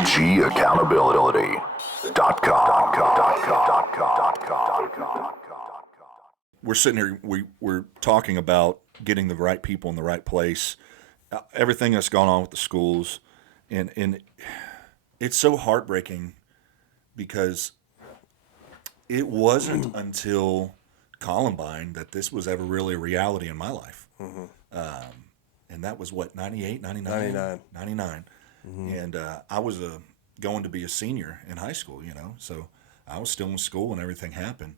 OGaccountability.com. We're sitting here, we're talking about getting the right people in the right place, everything that's gone on with the schools, and it's so heartbreaking because it wasn't until Columbine that this was ever really a reality in my life. Mm-hmm. And that was what, 98, 99? 99. 99. Mm-hmm. And I was going to be a senior in high school, so I was still in school when everything happened.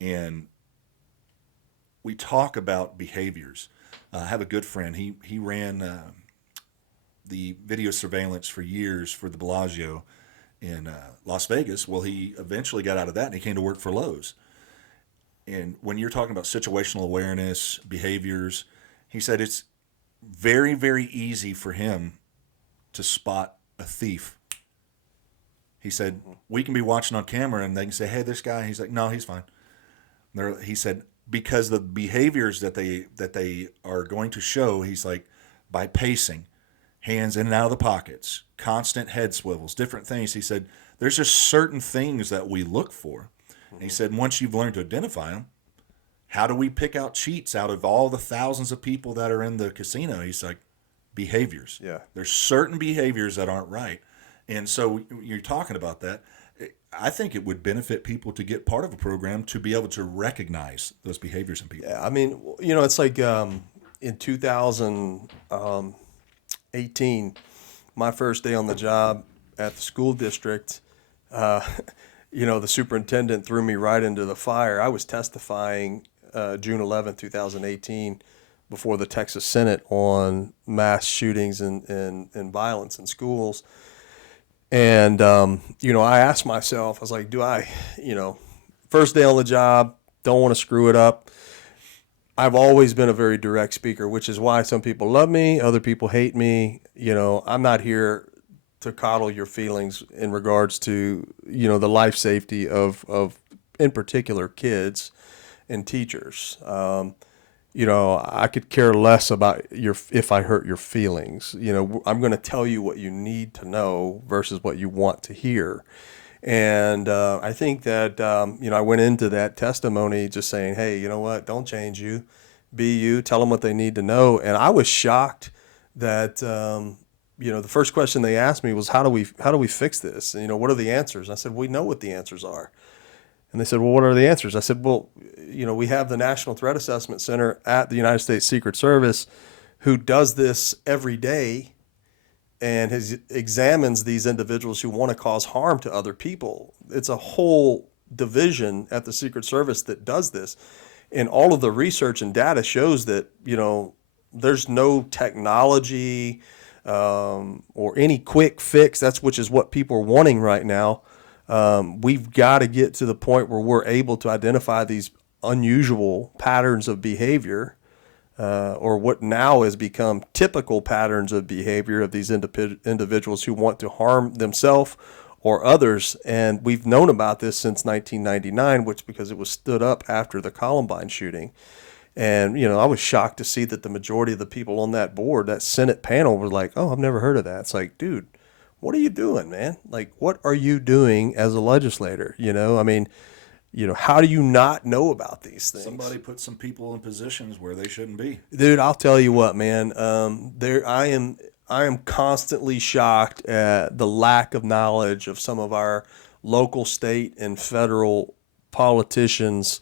And we talk about behaviors. I have a good friend. He ran the video surveillance for years for the Bellagio in Las Vegas. Well, he eventually got out of that and he came to work for Lowe's. And when you're talking about situational awareness, behaviors, he said it's very, very easy for him to spot a thief. He said, we can be watching on camera and they can say, hey, this guy, he's like, no, he's fine. He said, because the behaviors that they are going to show, he's like, by pacing, hands in and out of the pockets, constant head swivels, different things. He said, there's just certain things that we look for. And he said, once you've learned to identify them, how do we pick out cheats out of all the thousands of people that are in the casino? He's like, behaviors. Yeah. There's certain behaviors that aren't right. And so you're talking about that. I think it would benefit people to get part of a program to be able to recognize those behaviors in people. Yeah, I mean, it's like in 2018, my first day on the job at the school district, the superintendent threw me right into the fire. I was testifying June 11th, 2018, before the Texas Senate on mass shootings and violence in schools. And, I asked myself, I was like, do I, first day on the job, don't want to screw it up. I've always been a very direct speaker, which is why some people love me, other people hate me. I'm not here to coddle your feelings in regards to, the life safety of in particular, kids and teachers. I could care less about if I hurt your feelings. I'm going to tell you what you need to know versus what you want to hear. And I think that, I went into that testimony just saying, hey, you know what, don't change you. Be you, tell them what they need to know. And I was shocked that, the first question they asked me was, how do we fix this? And, what are the answers? And I said, we know what the answers are. And they said, well, what are the answers? I said, well, we have the National Threat Assessment Center at the United States Secret Service who does this every day and examines these individuals who want to cause harm to other people. It's a whole division at the Secret Service that does this. And all of the research and data shows that, there's no technology or any quick fix, which is what people are wanting right now. We've got to get to the point where we're able to identify these unusual patterns of behavior, or what now has become typical patterns of behavior of these individuals who want to harm themselves or others. And we've known about this since 1999, because it was stood up after the Columbine shooting. And, I was shocked to see that the majority of the people on that board, that Senate panel, were like, oh, I've never heard of that. It's like, dude, what are you doing, man? Like, what are you doing as a legislator? How do you not know about these things? Somebody put some people in positions where they shouldn't be. Dude, I'll tell you what, man. I am constantly shocked at the lack of knowledge of some of our local, state, and federal politicians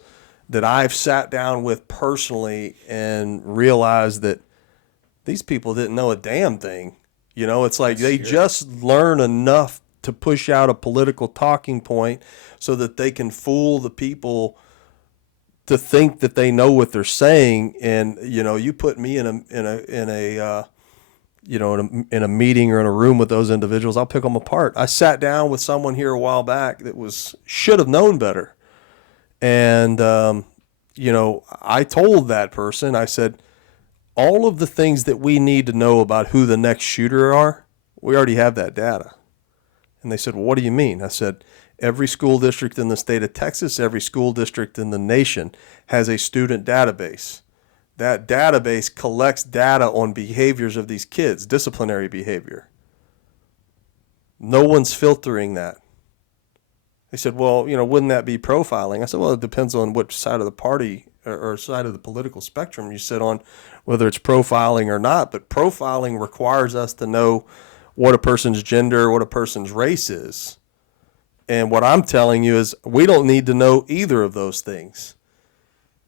that I've sat down with personally and realized that these people didn't know a damn thing. It's like they just learn enough to push out a political talking point so that they can fool the people to think that they know what they're saying. And, you put me in a meeting or in a room with those individuals, I'll pick them apart. I sat down with someone here a while back that should have known better. And, I told that person, I said, all of the things that we need to know about who the next shooter are, we already have that data. And they said, well, what do you mean? I said, every school district in the state of Texas, every school district in the nation has a student database. That database collects data on behaviors of these kids, disciplinary behavior. No one's filtering that. They said, well, wouldn't that be profiling? I said, well, it depends on which side of the party or side of the political spectrum you sit on, whether it's profiling or not. But profiling requires us to know what a person's gender, what a person's race is. And what I'm telling you is we don't need to know either of those things.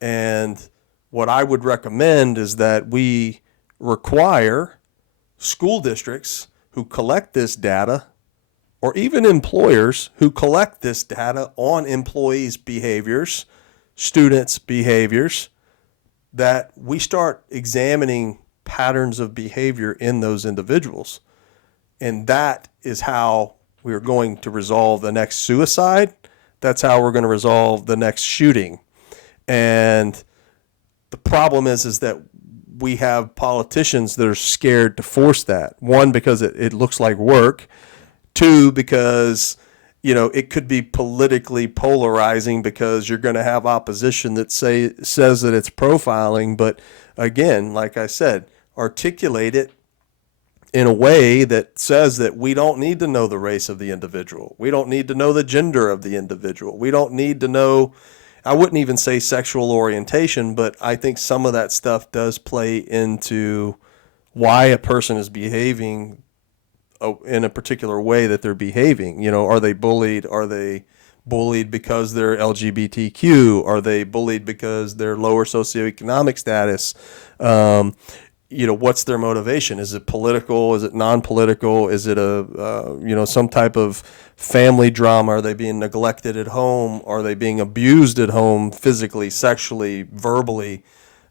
And what I would recommend is that we require school districts who collect this data, or even employers who collect this data on employees' behaviors, students' behaviors, that we start examining patterns of behavior in those individuals. And that is how we're going to resolve the next suicide. That's how we're going to resolve the next shooting. And the problem is that we have politicians that are scared to force that. One, because it looks like work. Two, because it could be politically polarizing because you're going to have opposition that says that it's profiling. But again, like I said, articulate it in a way that says that we don't need to know the race of the individual. We don't need to know the gender of the individual. We don't need to know, I wouldn't even say sexual orientation, but I think some of that stuff does play into why a person is behaving in a particular way that they're behaving. Are they bullied? Are they bullied because they're LGBTQ? Are they bullied because they're lower socioeconomic status? What's their motivation? Is it political? Is it non-political? Is it some type of family drama? Are they being neglected at home? Are they being abused at home physically, sexually, verbally?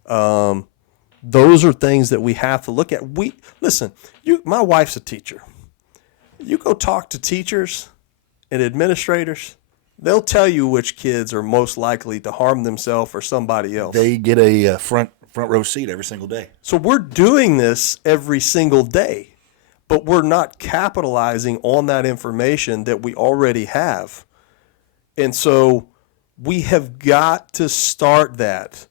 Those are things that we have to look at. My wife's a teacher. You go talk to teachers and administrators, they'll tell you which kids are most likely to harm themselves or somebody else. They get a front row seat every single day. So we're doing this every single day, but we're not capitalizing on that information that we already have. And so we have got to start that.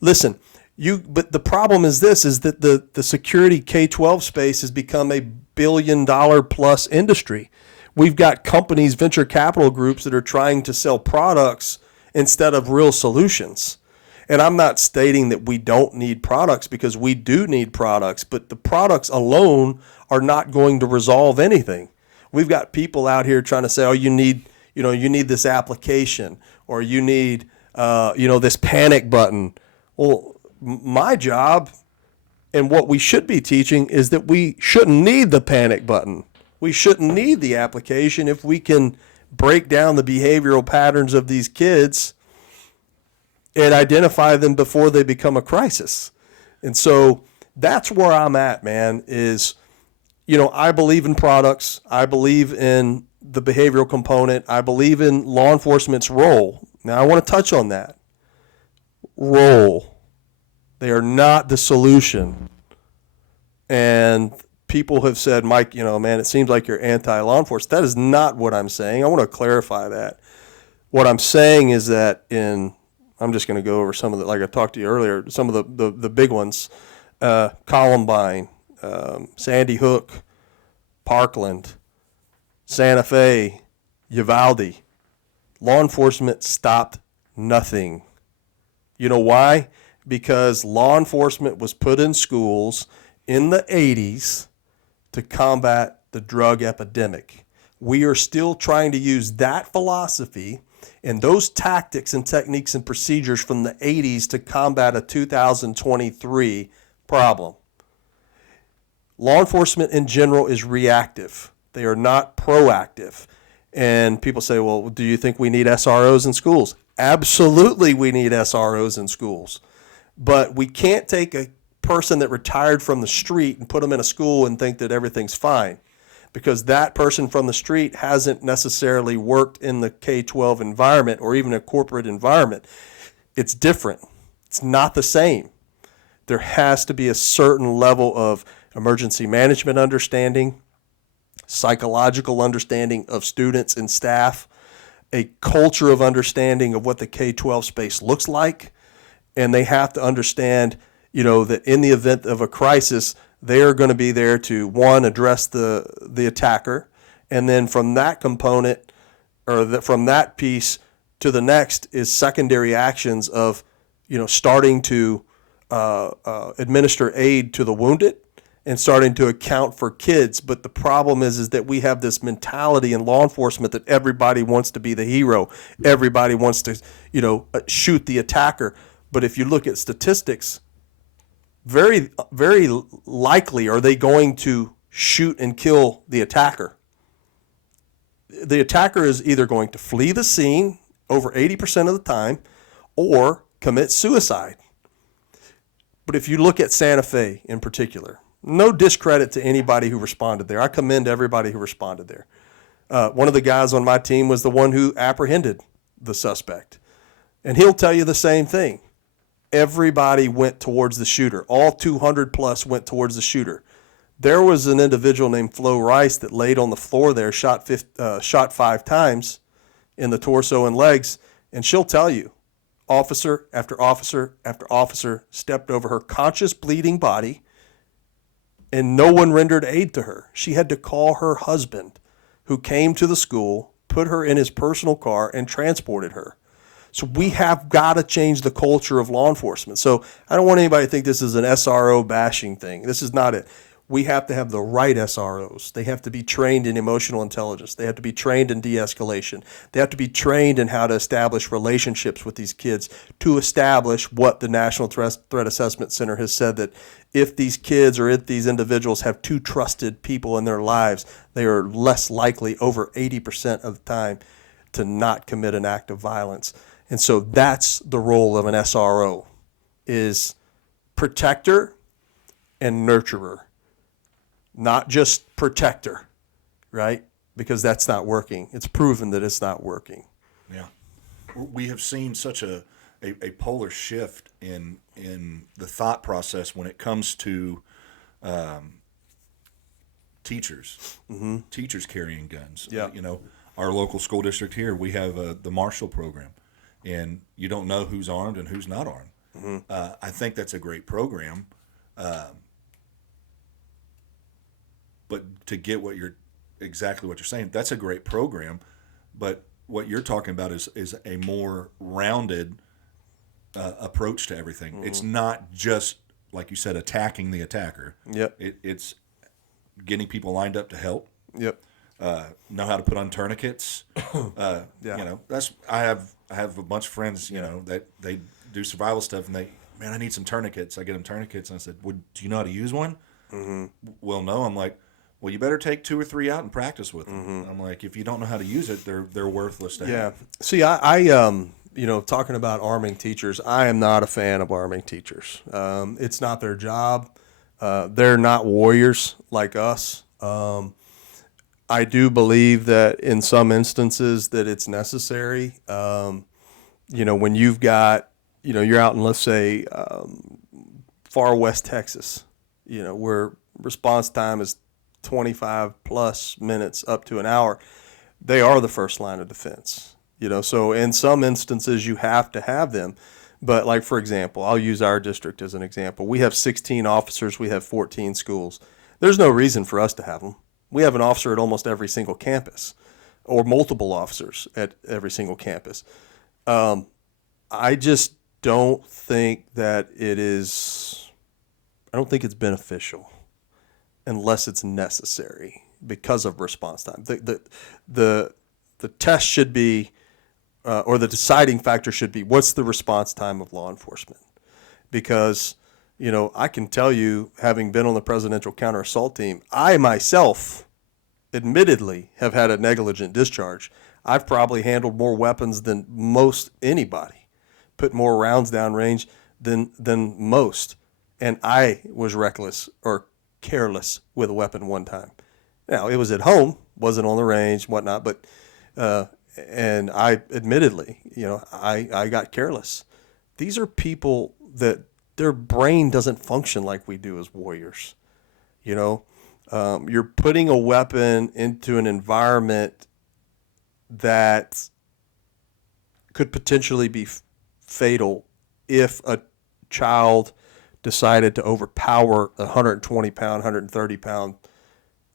Listen, but the problem is that the security K-12 space has become a $1 billion plus industry. We've got companies, venture capital groups that are trying to sell products instead of real solutions. And I'm not stating that we don't need products, because we do need products, but the products alone are not going to resolve anything. We've got people out here trying to say, oh, you need this application, or you need, this panic button. Well, my job and what we should be teaching is that we shouldn't need the panic button. We shouldn't need the application if we can break down the behavioral patterns of these kids and identify them before they become a crisis. And so that's where I'm at, man, is, I believe in products. I believe in the behavioral component. I believe in law enforcement's role. Now, I want to touch on that. Role. They are not the solution. And people have said, Mike, man, it seems like you're anti-law enforcement. That is not what I'm saying. I want to clarify that. What I'm saying is that I'm just going to go over some of the, like I talked to you earlier, some of the big ones, Columbine, Sandy Hook, Parkland, Santa Fe, Uvalde. Law enforcement stopped nothing. You know why? Because law enforcement was put in schools in the 80s to combat the drug epidemic. We are still trying to use that philosophy and those tactics and techniques and procedures from the 80s to combat a 2023 problem. Law enforcement in general is reactive. They are not proactive. And people say, well, do you think we need SROs in schools? Absolutely, we need SROs in schools. But we can't take a person that retired from the street and put them in a school and think that everything's fine, because that person from the street hasn't necessarily worked in the K-12 environment or even a corporate environment. It's different. It's not the same. There has to be a certain level of emergency management understanding, psychological understanding of students and staff, a culture of understanding of what the K-12 space looks like, and they have to understand, that in the event of a crisis, they are going to be there to, one, address the attacker, And then from that component, from that piece to the next is secondary actions of, starting to administer aid to the wounded and starting to account for kids. But the problem is that we have this mentality in law enforcement that everybody wants to be the hero. Everybody wants to, shoot the attacker. But if you look at statistics, very, very likely are they going to shoot and kill the attacker. The attacker is either going to flee the scene over 80% of the time or commit suicide. But if you look at Santa Fe in particular, no discredit to anybody who responded there. I commend everybody who responded there. One of the guys on my team was the one who apprehended the suspect. And he'll tell you the same thing. Everybody went towards the shooter. All 200 plus went towards the shooter. There was an individual named Flo Rice that laid on the floor there, shot 5 times in the torso and legs, and she'll tell you, officer after officer after officer stepped over her conscious bleeding body, and no one rendered aid to her. She had to call her husband, who came to the school, put her in his personal car, and transported her. So we have got to change the culture of law enforcement. So I don't want anybody to think this is an SRO bashing thing. This is not it. We have to have the right SROs. They have to be trained in emotional intelligence. They have to be trained in de-escalation. They have to be trained in how to establish relationships with these kids to establish what the National Threat Assessment Center has said, that if these kids or if these individuals have 2 trusted people in their lives, they are less likely, over 80% of the time, to not commit an act of violence. And so that's the role of an SRO, is protector and nurturer. Not just protector, right? Because that's not working. It's proven that it's not working. Yeah. We have seen such a polar shift in the thought process when it comes to teachers. Mm-hmm. Teachers carrying guns. Yeah. Our local school district here, we have the Marshall program, and you don't know who's armed and who's not armed. Mm-hmm. I think that's a great program. But to get exactly what you're saying, that's a great program. But what you're talking about is a more rounded approach to everything. Mm-hmm. It's not just, like you said, attacking the attacker. Yep. It's getting people lined up to help. Yep. Know how to put on tourniquets. Yeah. I have a bunch of friends, that they do survival stuff, and I need some tourniquets. I get them tourniquets, and I said, do you know how to use one? Mm-hmm. Well, no. I'm like, well, you better take 2 or 3 out and practice with them. Mm-hmm. I'm like, if you don't know how to use it, they're worthless to have. Yeah. See, I talking about arming teachers, I am not a fan of arming teachers. It's not their job. They're not warriors like us. I do believe that in some instances that it's necessary. When you've got, you're out in, let's say, far west Texas, where response time is 25 plus minutes up to an hour, they are the first line of defense. So in some instances you have to have them. But like, for example, I'll use our district as an example. We have 16 officers. We have 14 schools. There's no reason for us to have them. We have an officer at almost every single campus, or multiple officers at every single campus. I just don't think that I don't think it's beneficial unless it's necessary because of response time. The test should be, or the deciding factor should be, what's the response time of law enforcement? Because, I can tell you, having been on the presidential counter assault team, I myself, admittedly, have had a negligent discharge. I've probably handled more weapons than most anybody, put more rounds down range than most, and I was reckless or careless with a weapon one time. Now, it was at home, wasn't on the range, whatnot, but and I admittedly, I got careless. These are people that their brain doesn't function like we do as warriors. You're putting a weapon into an environment that could potentially be fatal if a child decided to overpower a 120-pound, 130-pound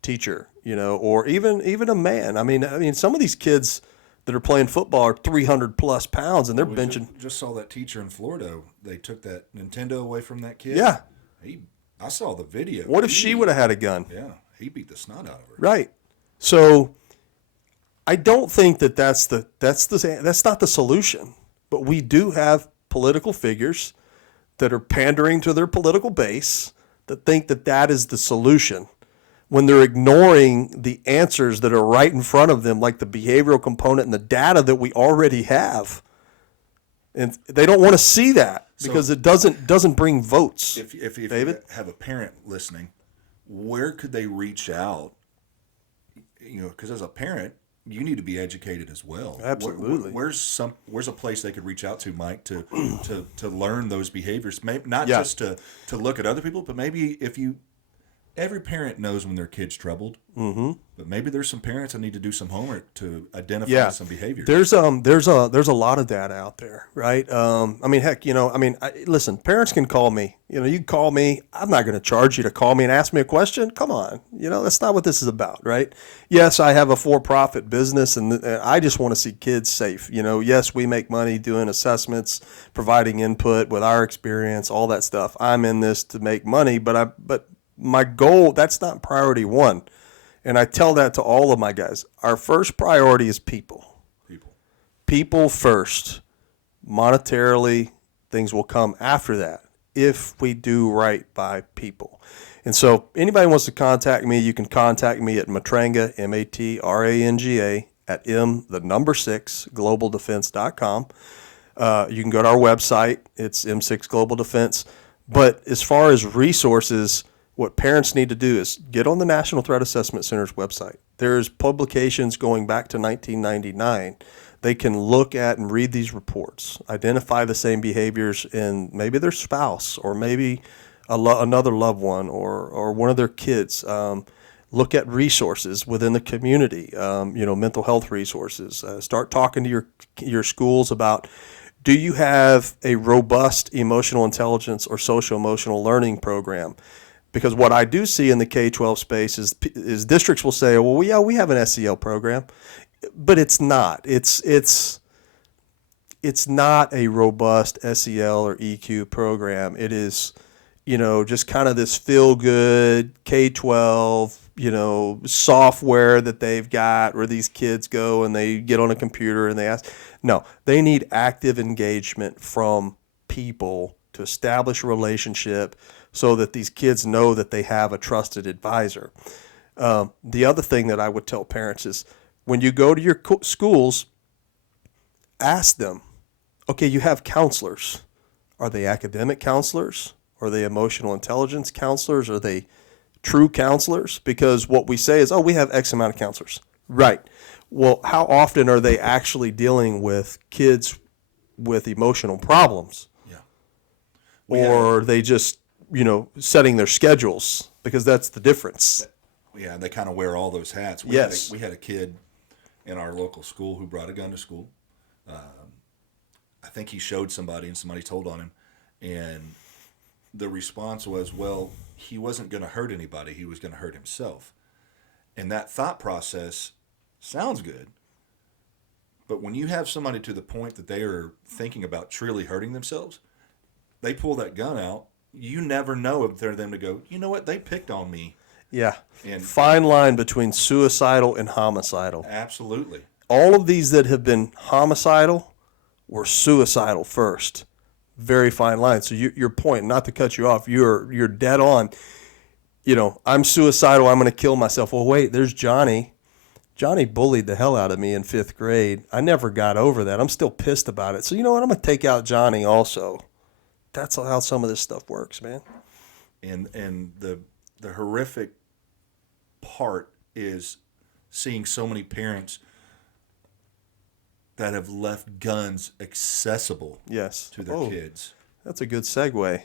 teacher, or even a man. I mean, some of these kids that are playing football are 300 plus pounds, and they're We benching. just saw that teacher in Florida. They took that Nintendo away from that kid. Yeah. I saw the video. What if she would have had a gun? Yeah, he beat the snot out of her. Right. So I don't think that's not the solution. But we do have political figures that are pandering to their political base that think that is the solution, when they're ignoring the answers that are right in front of them, like the behavioral component and the data that we already have. And they don't want to see that because it doesn't bring votes. If you David? have a parent listening, where could they reach out? Because as a parent, you need to be educated as well. Absolutely. Where's a place they could reach out to, Mike, to learn those behaviors? Maybe not Yeah. just to look at other people, but maybe every parent knows when their kid's troubled. Mm-hmm. But maybe there's some parents that need to do some homework to identify some behaviors. There's a lot of data out there, right? I mean, heck, listen, parents can call me. You can call me. I'm not going to charge you to call me and ask me a question. Come on, that's not what this is about, right? Yes, I have a for-profit business, and I just want to see kids safe. Yes, we make money doing assessments, providing input with our experience, all that stuff. I'm in this to make money, but my goal, that's not priority one. And I tell that to all of my guys. Our first priority is people. People first. Monetarily, things will come after that if we do right by people. And so anybody wants to contact me, you can contact me at Matranga, Matranga, at m6globaldefense.com. You can go to our website. It's M6 Global Defense. But as far as resources, what parents need to do is get on the National Threat Assessment Center's website. There's publications going back to 1999. They can look at and read these reports, identify the same behaviors in maybe their spouse or maybe another loved one or one of their kids. Look at resources within the community, mental health resources. Start talking to your schools about, do you have a robust emotional intelligence or social emotional learning program? Because what I do see in the K-12 space is districts will say, well, yeah, we have an SEL program, but it's not. It's not a robust SEL or EQ program. It is, just kind of this feel-good K-12, software that they've got where these kids go and they get on a computer and they ask. No, they need active engagement from people to establish a relationship so that these kids know that they have a trusted advisor. The other thing that I would tell parents is when you go to your schools, ask them, okay, you have counselors. Are they academic counselors? Are they emotional intelligence counselors? Are they true counselors? Because what we say is, oh, we have X amount of counselors. Right. Well, how often are they actually dealing with kids with emotional problems? Yeah. Or are they just setting their schedules, because that's the difference. Yeah, they kind of wear all those hats. We had a kid in our local school who brought a gun to school. I think he showed somebody and somebody told on him. And the response was, well, he wasn't going to hurt anybody. He was going to hurt himself. And that thought process sounds good. But when you have somebody to the point that they are thinking about truly hurting themselves, they pull that gun out. You never know if they're them to go, you know what, they picked on me. Yeah. And fine line between suicidal and homicidal. Absolutely. All of these that have been homicidal were suicidal first. Very fine line. So your point, not to cut you off, you're dead on. I'm suicidal, I'm going to kill myself. Well, wait, there's Johnny. Johnny bullied the hell out of me in 5th grade. I never got over that. I'm still pissed about it. So you know what? I'm going to take out Johnny also. That's how some of this stuff works, man. And the horrific part is seeing so many parents that have left guns accessible to their kids. That's a good segue.